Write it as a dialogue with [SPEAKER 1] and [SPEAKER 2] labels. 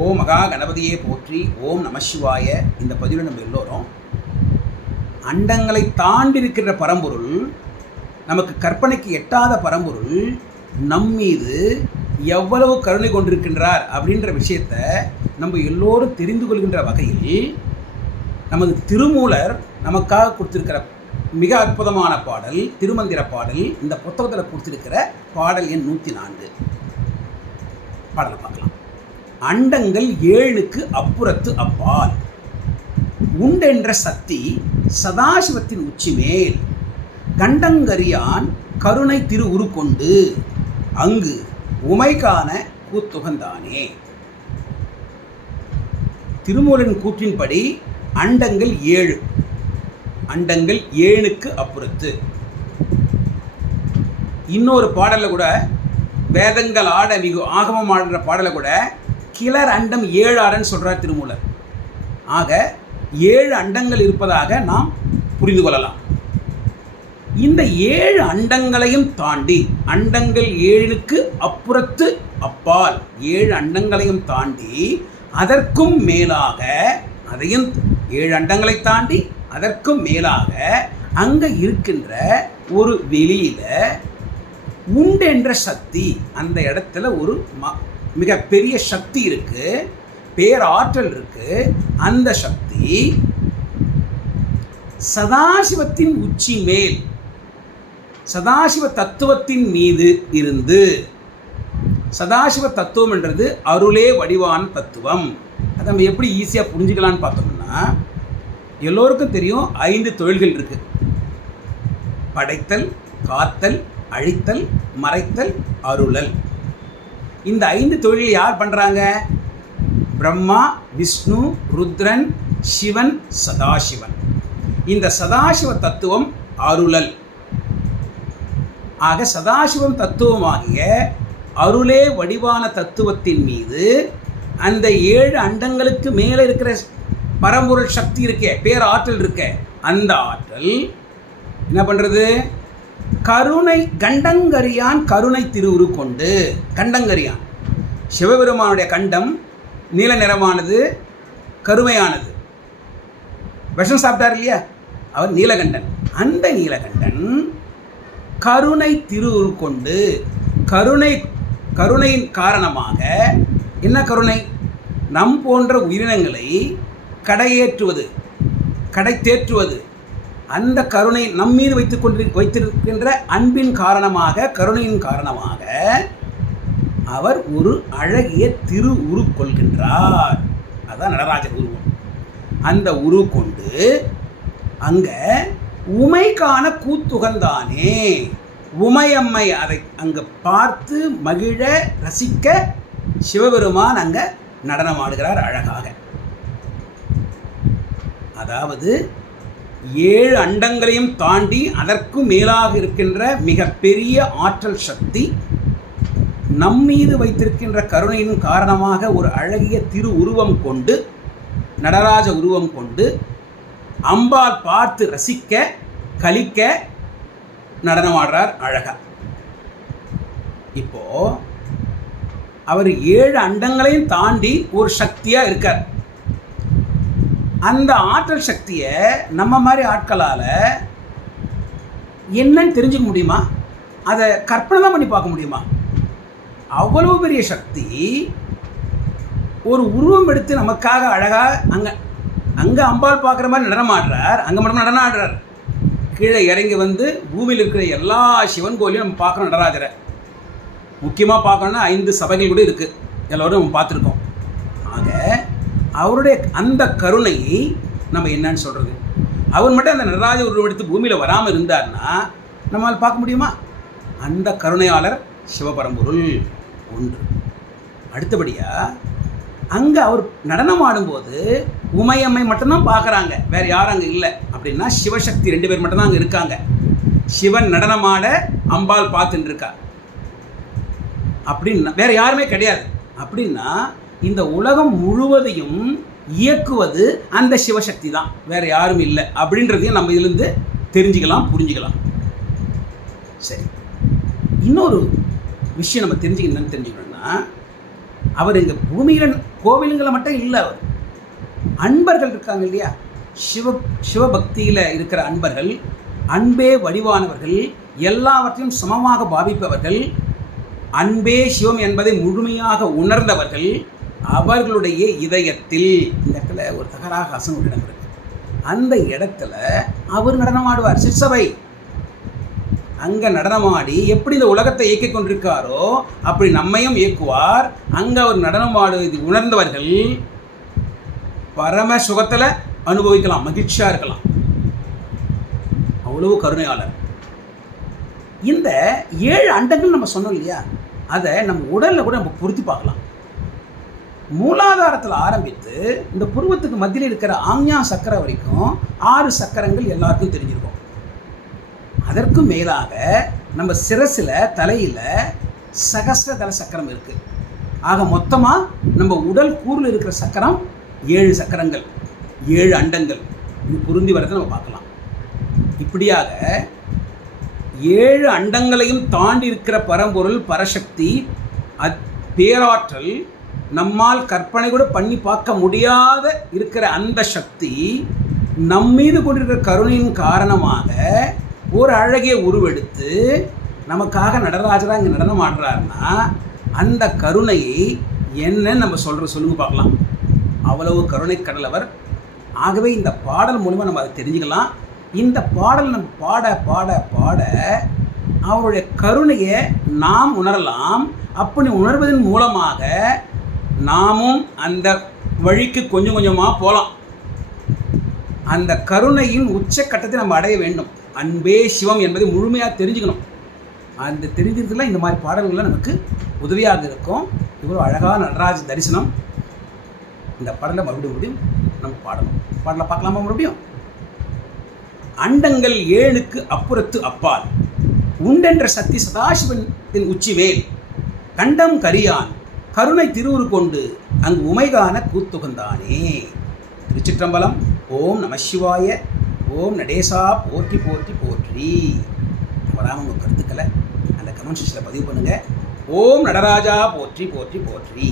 [SPEAKER 1] ஓ மகா கணபதியே போற்றி ஓம் நமசிவாய இந்த பதிவில் நம்ம எல்லோரும் அண்டங்களை தாண்டி இருக்கின்ற பரம்பொருள் நமக்கு கற்பனைக்கு எட்டாத பரம்பொருள் நம் மீது எவ்வளவு கருணை கொண்டிருக்கின்றார் அப்படின்ற விஷயத்த நம்ம எல்லோரும் தெரிந்து கொள்கின்ற வகையில் நமது திருமூலர் நமக்காக கொடுத்திருக்கிற மிக அற்புதமான பாடல் திருமந்திர பாடல் இந்த புத்தகத்தில் கொடுத்திருக்கிற பாடல் எண் நூற்றி நான்கு. பாடலை பார்க்கலாம். அண்டங்கள் ஏழுக்கு அப்புறத்து அப்பால். உண்டென்ற சக்தி சதாசிவத்தின் உச்சி மேல் கண்டங்கரியான் கருணை திரு உருக்கொண்டு அங்கு உமைகான கூத்துகந்தானே திருமூலன் கூற்றின்படி அண்டங்கள் ஏழு. அண்டங்கள் ஏழுக்கு அப்புறத்து. இன்னொரு பாடலில் கூட வேதங்கள் ஆட மிகு ஆகமம் ஆடுற பாடலை கூட கிளர் அண்டம் ஏழு ஆடன்னு சொல்கிறார் திருமூலர். ஆக ஏழு அண்டங்கள் இருப்பதாக நாம் புரிந்து கொள்ளலாம். இந்த ஏழு அண்டங்களையும் தாண்டி அண்டங்கள் ஏழுக்கு அப்புறத்து அப்பால் ஏழு அண்டங்களையும் தாண்டி அதற்கும் மேலாக அதையும் ஏழு அண்டங்களை தாண்டி அதற்கும் மேலாக அங்கே இருக்கின்ற ஒரு வெளியில் உண்டென்ற சக்தி அந்த இடத்துல ஒரு ம மிகப்பெரிய சக்தி இருக்கு. பேராற்றல் இருக்கு. அந்த சக்தி சதாசிவத்தின் உச்சி மேல் சதாசிவ தத்துவத்தின் மீது இருந்து சதாசிவ தத்துவம் என்றது அருளே வடிவான தத்துவம். அதை நம்ம எப்படி ஈஸியாக புரிஞ்சுக்கலான்னு பார்த்தோம்னா எல்லோருக்கும் தெரியும் ஐந்து தொழில்கள் இருக்குது படைத்தல் காத்தல் அழித்தல் மறைத்தல் அருளல். இந்த ஐந்து தொழில் யார் பண்ணுறாங்க பிரம்மா விஷ்ணு ருத்ரன் சிவன் சதாசிவன். இந்த சதாசிவ தத்துவம் அருளல். ஆக சதாசிவம் தத்துவமாகிய அருளே வடிவான தத்துவத்தின் மீது அந்த ஏழு அண்டங்களுக்கு மேலே இருக்கிற பரம்பொருள் சக்தி இருக்கே பேர் ஆற்றல் இருக்கே அந்த ஆற்றல் என்ன பண்ணுறது கருணை கண்டங்கரியான் கருணை திருவுரு கொண்டு. கண்டங்கரியான். சிவபெருமானுடைய கண்டம் நீல நிறமானது கருமையானது. விஷம் சாப்பிட்டார் இல்லையா? அவர் நீலகண்டன். அந்த நீலகண்டன் கருணை திருவுரு கொண்டு கருணை கருணையின் காரணமாக என்ன கருணை? நம் போன்ற உயிரினங்களை கடையேற்றுவது கடை தேற்றுவது அந்த கருணை நம் மீது வைத்துக் கொண்டு வைத்திருக்கின்ற அன்பின் காரணமாக கருணையின் காரணமாக அவர் ஒரு அழகிய திரு உரு கொள்கின்றார். அதுதான் நடராஜர் உருவம். அந்த உரு கொண்டு அங்கே உமைக்கான கூத்துகந்தானே உமையம்மை அதை அங்கே பார்த்து மகிழ ரசிக்க சிவபெருமான் அங்கே நடனமாடுகிறார் அழகாக. அதாவது ஏழு அண்டங்களையும் தாண்டி அதற்கும் மேலாக இருக்கின்ற மிகப்பெரிய ஆற்றல் சக்தி நம் மீது வைத்திருக்கின்ற கருணையின் காரணமாக ஒரு அழகிய திரு உருவம் கொண்டு நடராஜ உருவம் கொண்டு அம்பாள் பார்த்து ரசிக்க கலிக்க நடனமாடுறார் அழகா இப்போ அவர் ஏழு அண்டங்களையும் தாண்டி ஒரு சக்தியாக இருக்கார். அந்த ஆற்றல் சக்தியை நம்ம மாதிரி ஆட்களால் என்னன்னு தெரிஞ்சுக்க முடியுமா? அதை கற்பனை தான் பண்ணி பார்க்க முடியுமா? அவ்வளவு பெரிய சக்தி ஒரு உருவம் எடுத்து நமக்காக அழகாக அங்கே அங்கே அம்பாள் பார்க்குற மாதிரி நடனமாடுறார் அங்கே மட்டும் நடனம் ஆடுறார். கீழே இறங்கி வந்து பூமியில் இருக்கிற எல்லா சிவன் கோயிலையும் நம்ம பார்க்குறோம் நடராஜரை. முக்கியமாக பார்க்கணுன்னா ஐந்து சபைகள் கூட இருக்குது எல்லோரும் நம்ம பார்த்துருக்கோம். அவருடைய அந்த கருணையை நம்ம என்னன்னு சொல்கிறது அவர் மட்டும் அந்த நடராஜ உருவம் எடுத்து பூமியில் வராமல் இருந்தார்னா நம்மால் பார்க்க முடியுமா? அந்த கருணையாளர் சிவபரம்பொருள் ஒன்று. அடுத்தபடியாக அங்கே அவர் நடனம் ஆடும்போது உமையம்மை மட்டும்தான் பார்க்குறாங்க. வேறு யாரும் அங்கே இல்லை. அப்படின்னா சிவசக்தி ரெண்டு பேர் மட்டும்தான் அங்கே இருக்காங்க. சிவன் நடனமாட அம்பாள் பார்த்துட்டு இருக்கா. அப்படின்னா வேறு யாருமே கிடையாது. அப்படின்னா இந்த உலகம் முழுவதையும் இயக்குவது அந்த சிவசக்தி தான். வேறு யாரும் இல்லை. அப்படின்றதையும் நம்ம இதிலிருந்து தெரிஞ்சுக்கலாம் புரிஞ்சுக்கலாம். சரி. இன்னொரு விஷயம் நம்ம தெரிஞ்சுக்கணும்னு தெரிஞ்சுக்கணும்னா அவர் இங்கே பூமியில் கோவிலுங்களை மட்டும் இல்லை அவர் அன்பர்கள் இருக்காங்க இல்லையா? சிவ சிவபக்தியில் இருக்கிற அன்பர்கள் அன்பே வடிவானவர்கள் எல்லாவற்றையும் சமமாக பாவிப்பவர்கள் அன்பே சிவம் என்பதை முழுமையாக உணர்ந்தவர்கள் அவர்களுடைய இதயத்தில் இந்த இடத்துல ஒரு தகராகாசம் ஒரு இடம் இருக்கு. அந்த இடத்துல அவர் நடனமாடுவார். சிற்சபை. அங்க நடனமாடி எப்படி இந்த உலகத்தை இயக்கிக் கொண்டிருக்காரோ அப்படி நம்மையும் இயக்குவார். அங்கே அவர் நடனமாடுவது உணர்ந்தவர்கள் பரம சுகத்துல அனுபவிக்கலாம் மகிழ்ச்சியா இருக்கலாம். அவ்வளவு கருணையாளர். இந்த ஏழு அண்டங்கள் நம்ம சொன்னோம் இல்லையா? அதை நம்ம உடலில் கூட நம்ம பொருத்தி பார்க்கலாம். மூலாதாரத்தில் ஆரம்பித்து இந்த புருவத்துக்கு மத்தியில் இருக்கிற ஆங்ஞா சக்கரம் வரைக்கும் ஆறு சக்கரங்கள் எல்லாருக்கும் தெரிஞ்சிருக்கும். அதற்கும் மேலாக நம்ம சிரசில் தலையில் சகசிரதல சக்கரம் இருக்குது ஆக மொத்தமாக நம்ம உடல் கூறில் இருக்கிற சக்கரம் ஏழு சக்கரங்கள் ஏழு அண்டங்கள். இது பொருந்தி வரதை நம்ம பார்க்கலாம். இப்படியாக ஏழு அண்டங்களையும் தாண்டி இருக்கிற பரம்பொருள் பரசக்தி அத் பேராற்றல் நம்மால் கற்பனை கூட பண்ணி பார்க்க முடியாத இருக்கிற அந்த சக்தி நம்மீது கொண்டிருக்கிற கருணையின் காரணமாக ஒரு அழகிய உருவெடுத்து நமக்காக நடராஜரா இங்கே நடனம் ஆடுறாருன்னா அந்த கருணையை என்னன்னு நம்ம சொல்கிற சொல்லுங்க பார்க்கலாம். அவ்வளவு கருணை கடலவர். ஆகவே இந்த பாடல் மூலமாக நம்ம அதை தெரிஞ்சுக்கலாம். இந்த பாடல் நம்ம பாட பாட பாட அவருடைய கருணையை நாம் உணரலாம். அப்படி உணர்வதன் மூலமாக நாமும் அந்த வழிக்கு கொஞ்சம் கொஞ்சமாக போகலாம் அந்த கருணையின் உச்சக்கட்டத்தை நம்ம அடைய வேண்டும். அன்பே சிவம் என்பதை முழுமையாக தெரிஞ்சுக்கணும். அந்த தெரிஞ்சதுல இந்த மாதிரி பாடல்கள்லாம் நமக்கு உதவியாக இருக்கும். இவ்வளோ அழகான நடராஜ தரிசனம். இந்த பாடலை மறுபடியும் மறுபடியும் நம்ம பாடணும். பாடலை பார்க்கலாமா மறுபடியும்? அண்டங்கள் ஏழுக்கு அப்புறத்து அப்பால். உண்டென்ற சக்தி சதாசிவத்தின் உச்சிவேல் கண்டம் கரியான். கருணை திருவுரு கொண்டு அங்கு உமைகான கூத்துகந்தானே. திருச்சிற்றம்பலம் ஓம் நம சிவாய ஓம் நடேசா போற்றி போற்றி போற்றி. வராமல் உங்கள் கருத்துக்களை அந்த கமெண்ட் செக்ஷனில் பதிவு பண்ணுங்கள் ஓம் நடராஜா போற்றி போற்றி போற்றி.